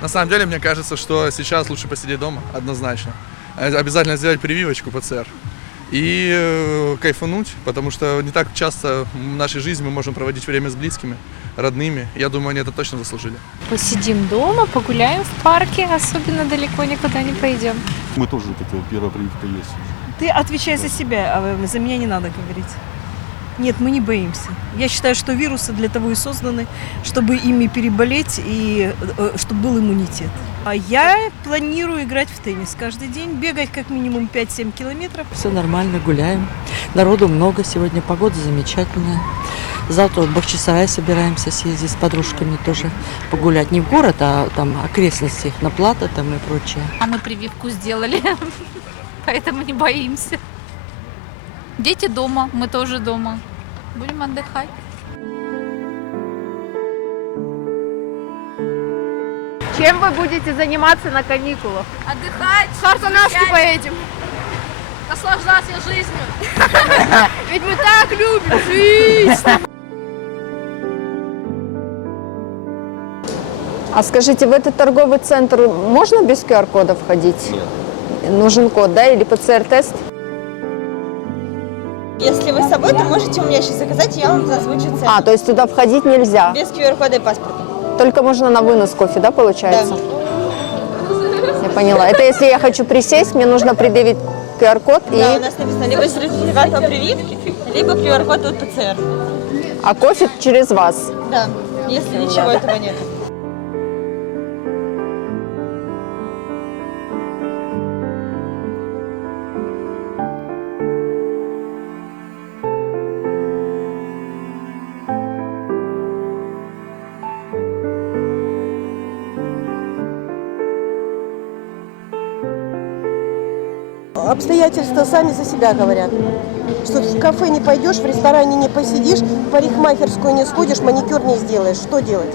На самом деле, мне кажется, что сейчас лучше посидеть дома, однозначно. Обязательно сделать прививочку ПЦР и кайфануть, потому что не так часто в нашей жизни мы можем проводить время с близкими, родными. Я думаю, они это точно заслужили. Посидим дома, погуляем в парке, особенно далеко никуда не пойдем. Мы тоже такая первая прививка есть. Ты отвечай за себя, а за меня не надо говорить. Нет, мы не боимся. Я считаю, что вирусы для того и созданы, чтобы ими переболеть и чтобы был иммунитет. А я планирую играть в теннис каждый день, бегать как минимум 5-7 километров. Все нормально, гуляем. Народу много сегодня, погода замечательная. Завтра в Бахчисарай собираемся съездить с подружками тоже погулять. Не в город, а там окрестности, на Плато там и прочее. А мы прививку сделали, поэтому не боимся. Дети дома, мы тоже дома. Будем отдыхать. Чем вы будете заниматься на каникулах? Отдыхать, В Сартанавский поедем. наслаждаться жизнью. Ведь мы так любим жизнь. А скажите, в этот торговый центр можно без QR-кода входить? Нет. Нужен код, да, или ПЦР-тест? Если вы с собой, то можете у меня сейчас заказать, и я вам озвучу цену. А, то есть туда входить нельзя? Без QR-кода и паспорта. Только можно на вынос кофе, да, получается? Да. Я поняла. Это если я хочу присесть, мне нужно предъявить QR-код и... Да, у нас написано либо сертификат о прививке, либо QR-код от ПЦР. А кофе через вас? Да, если ничего этого нет. Обстоятельства сами за себя говорят. Что в кафе не пойдешь, в ресторане не посидишь, в парикмахерскую не сходишь, маникюр не сделаешь. Что делать?